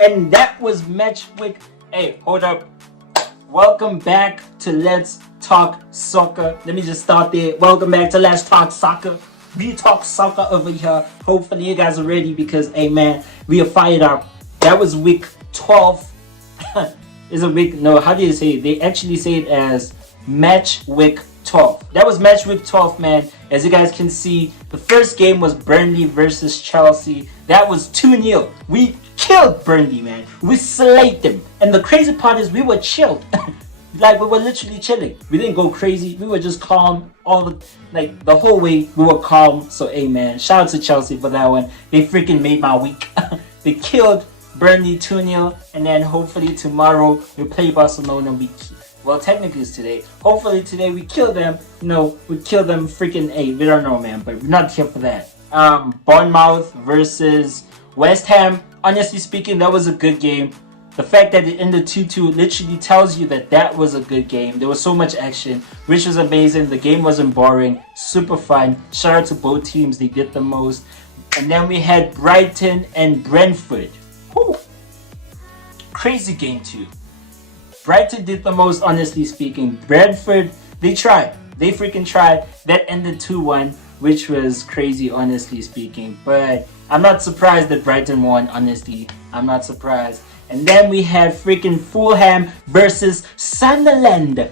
and that was Matchweek. Hey, hold up. Welcome back to Let's Talk Soccer. Let me just start there. Welcome back to Let's Talk Soccer. We talk soccer over here. Hopefully you guys are ready because, hey man, we are fired up. That was week 12. Is a week, no, how do you say it? They actually say it as Match Week 12. That was Match Week 12, man. As you guys can see, the first game was Burnley versus Chelsea. That was 2-0. We killed Burnley, man. We slayed them. And the crazy part is we were chilled. Like, we were literally chilling. We didn't go crazy. We were just calm the whole way. We were calm. So, hey, man, shout out to Chelsea for that one. They freaking made my week. They killed Burnley 2-0, and then hopefully tomorrow we play Barcelona. Well, technically it's today. Hopefully today we kill them. We kill them freaking 8. We don't know, man, but we're not here for that. Bournemouth versus West Ham. Honestly speaking, that was a good game. The fact that it ended 2-2 literally tells you that that was a good game. There was so much action, which was amazing. The game wasn't boring, super fun. Shout out to both teams, they did the most. And then we had Brighton and Brentford. Whew. Crazy game too. Brighton did the most, honestly speaking. Brentford, they tried. They freaking tried. That ended 2-1, which was crazy, honestly speaking. But I'm not surprised that Brighton won, honestly. I'm not surprised. And then we had freaking Fulham versus Sunderland.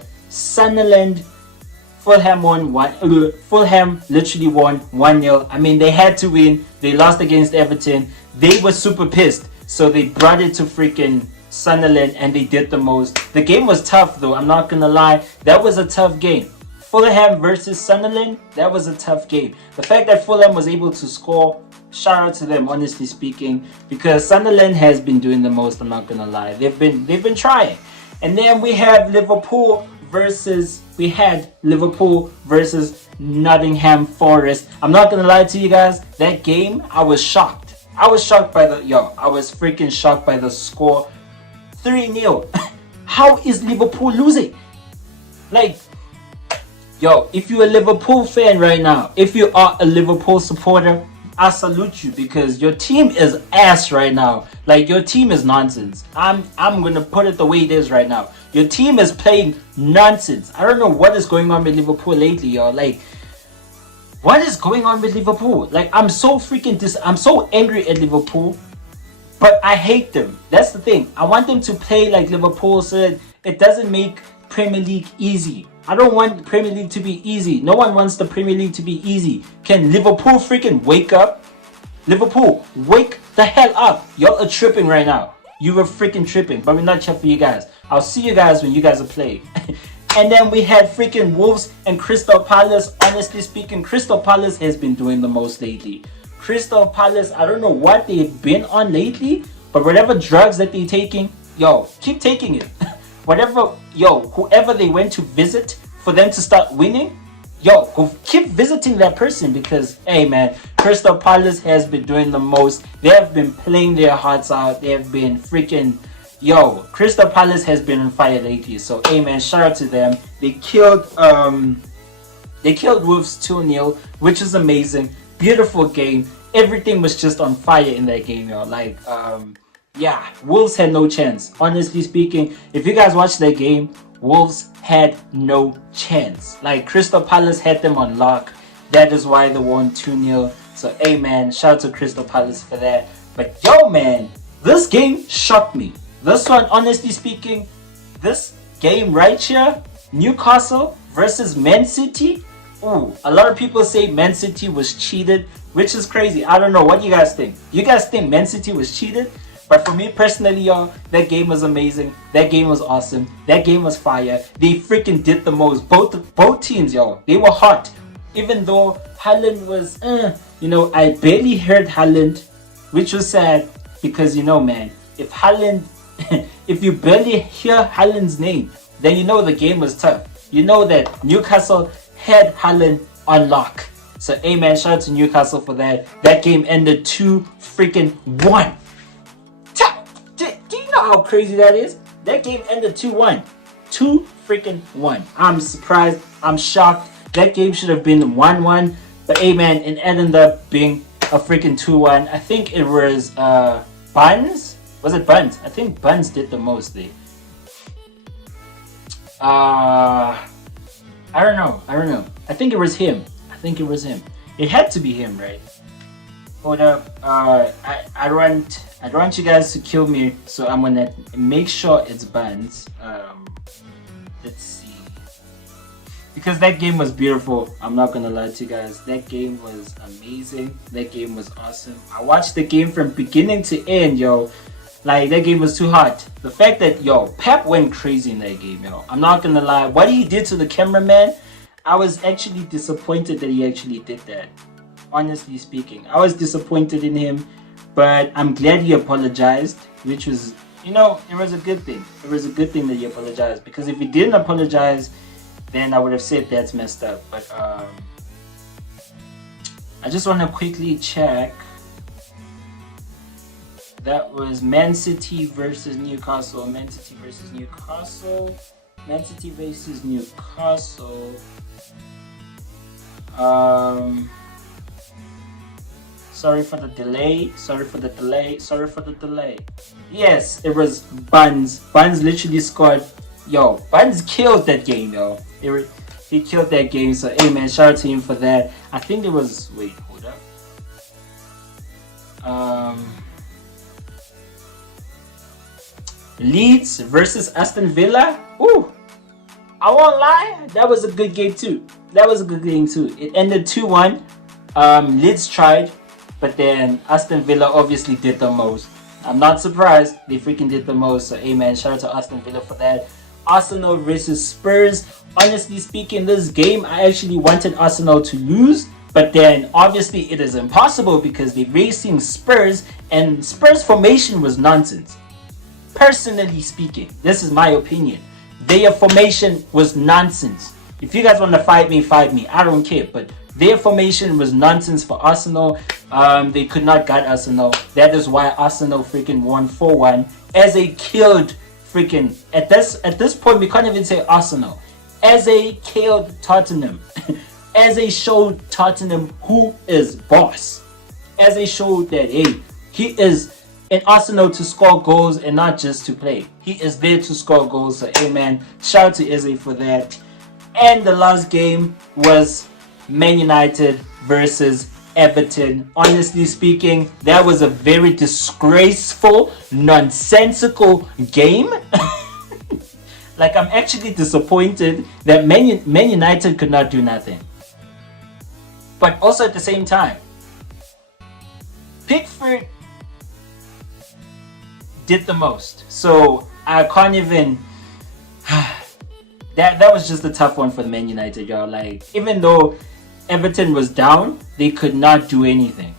Fulham won Fulham literally won 1-0. I mean, they had to win. They lost against Everton. They were super pissed. So they brought it to freaking Sunderland and they did the most. The game was tough though, I'm not gonna lie. That was a tough game. Fulham versus Sunderland, that was a tough game. The fact that Fulham was able to score, shout out to them, honestly speaking, because Sunderland has been doing the most, I'm not gonna lie. They've been trying. And then we have Liverpool versus Nottingham Forest. I'm not gonna lie to you guys, that game, I was shocked. I was freaking shocked by the score. 3-0. How is Liverpool losing? Like, if you're a Liverpool fan right now, if you are a Liverpool supporter, I salute you because your team is ass right now. Like, your team is nonsense. I'm gonna put it the way it is right now. Your team is playing nonsense. I don't know what is going on with Liverpool lately, y'all. Like, what is going on with Liverpool? Like, I'm so angry at Liverpool, but I hate them. That's the thing. I want them to play like Liverpool so that it doesn't make Premier League easy. I don't want Premier League to be easy. No one wants the Premier League to be easy. Can Liverpool freaking wake up? Liverpool, wake the hell up. Y'all are tripping right now. You were freaking tripping, but we're not here for you guys. I'll see you guys when you guys are playing. And then we had freaking Wolves and Crystal Palace. Honestly speaking, Crystal Palace has been doing the most lately. Crystal Palace, I don't know what they've been on lately, but whatever drugs that they're taking, keep taking it. Whoever they went to visit for them to start winning, keep visiting that person because, hey man, Crystal Palace has been doing the most. They have been playing their hearts out. They have been freaking... Crystal Palace has been on fire lately. So, hey man, shout out to them. They killed Wolves 2-0, which is amazing. Beautiful game. Everything was just on fire in that game, y'all. Like, Wolves had no chance. Honestly speaking, if you guys watched that game, Wolves had no chance. Like, Crystal Palace had them on lock. That is why they won 2-0. So, hey man, shout out to Crystal Palace for that. But man, this game shocked me. This one, honestly speaking, this game right here, Newcastle versus Man City. Ooh, a lot of people say Man City was cheated, which is crazy. I don't know. What do you guys think? You guys think Man City was cheated? But for me personally, y'all, that game was amazing. That game was awesome. That game was fire. They freaking did the most. Both teams, y'all, they were hot. Even though Haaland was, I barely heard Haaland, which was sad because, man, if Haaland... if you barely hear Haaland's name, then you know the game was tough. You know that Newcastle had Haaland on lock. So, hey man, shout out to Newcastle for that. That game ended 2-1. Do you know how crazy that is? That game ended 2-1. 2-1. I'm surprised. I'm shocked. That game should have been 1-1. But hey man, it ended up being a freaking 2-1. I think it was Barnes Was it Buns? I think Buns did the most there. I don't know. I think it was him. It had to be him, right? Hold up. I don't want you guys to kill me, so I'm gonna make sure it's Buns. Let's see. Because that game was beautiful. I'm not gonna lie to you guys. That game was amazing. That game was awesome. I watched the game from beginning to end, yo. Like, that game was too hot. The fact that, yo, Pep went crazy in that game, yo. I'm not gonna lie. What he did to the cameraman, I was actually disappointed that he actually did that. Honestly speaking, I was disappointed in him, but I'm glad he apologized, which was, it was a good thing. It was a good thing that he apologized, because if he didn't apologize, then I would have said that's messed up. But I just want to quickly check. That was Man City versus Newcastle. Man City versus Newcastle. Sorry for the delay. Yes, it was Buns. Buns literally scored. Yo, Buns killed that game, yo. He killed that game, so hey man, shout out to him for that. I think it was, wait, hold up. Leeds versus Aston Villa. Ooh, I won't lie, that was a good game too. It ended 2-1. Leeds tried, but then Aston Villa obviously did the most. I'm not surprised, they freaking did the most. So hey man, shout out to Aston Villa for that. Arsenal versus Spurs. Honestly speaking, this game I actually wanted Arsenal to lose, but then obviously it is impossible because they're racing Spurs, and Spurs formation was nonsense. Personally speaking, this is my opinion. Their formation was nonsense. If you guys want to fight me, I don't care. But their formation was nonsense for Arsenal. They could not guard Arsenal. That is why Arsenal freaking won 4-1. As they killed freaking, at this point we can't even say Arsenal. As they killed Tottenham. As they showed Tottenham who is boss. As they showed that, hey, he is in Arsenal to score goals and not just to play. He is there to score goals. So, hey man, shout out to Eze for that. And the last game was Man United versus Everton. Honestly speaking, that was a very disgraceful, nonsensical game. Like, I'm actually disappointed that Man United could not do nothing. But also at the same time, Pickford did the most. So I can't even. That was just a tough one for Man United, y'all. Like, even though Everton was down, they could not do anything.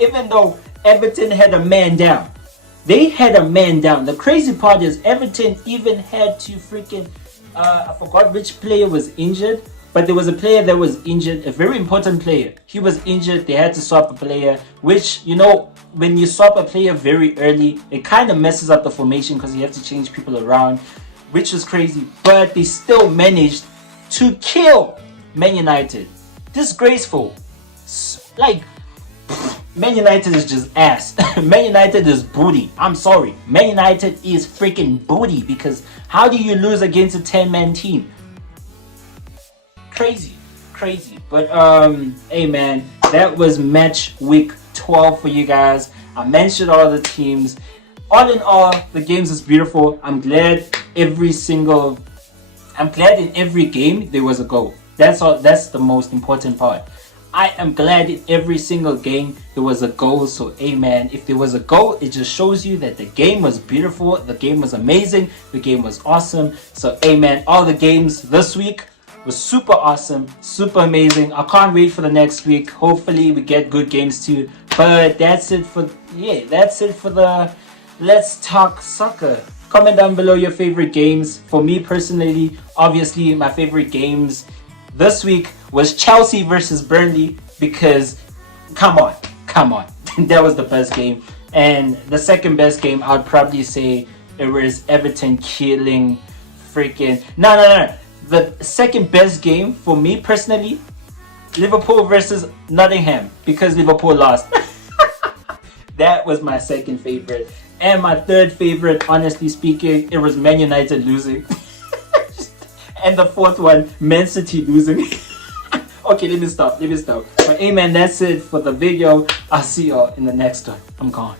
Even though Everton had a man down, they had a man down. The crazy part is Everton even had to freaking. I forgot which player was injured, but there was a player that was injured, a very important player. He was injured. They had to swap a player, which, when you swap a player very early, it kind of messes up the formation because you have to change people around, which is crazy. But they still managed to kill Man United. Disgraceful. Like, Man United is just ass. Man United is booty. I'm sorry. Man United is freaking booty, because how do you lose against a 10-man team? Crazy. But hey man, that was match week 12 for you guys. I mentioned all the teams. All in all, the games is beautiful. I'm glad in every game there was a goal. That's all. That's the most important part. I am glad in every single game there was a goal. So hey man, if there was a goal, it just shows you that the game was beautiful, the game was amazing, the game was awesome. So hey man, all the games this week was super awesome, super amazing. I can't wait for the next week. Hopefully we get good games too. But that's it for the Let's Talk Soccer. Comment down below your favorite games. For me personally, obviously my favorite games this week was Chelsea versus Burnley, because come on. That was the best game. And the second best game, I'd probably say it was Everton killing freaking no. The second best game for me personally, Liverpool versus Nottingham, because Liverpool lost. That was my second favorite. And my third favorite, honestly speaking, it was Man United losing. And the fourth one, Man City losing. Okay, let me stop. But hey man, that's it for the video. I'll see y'all in the next one. I'm gone.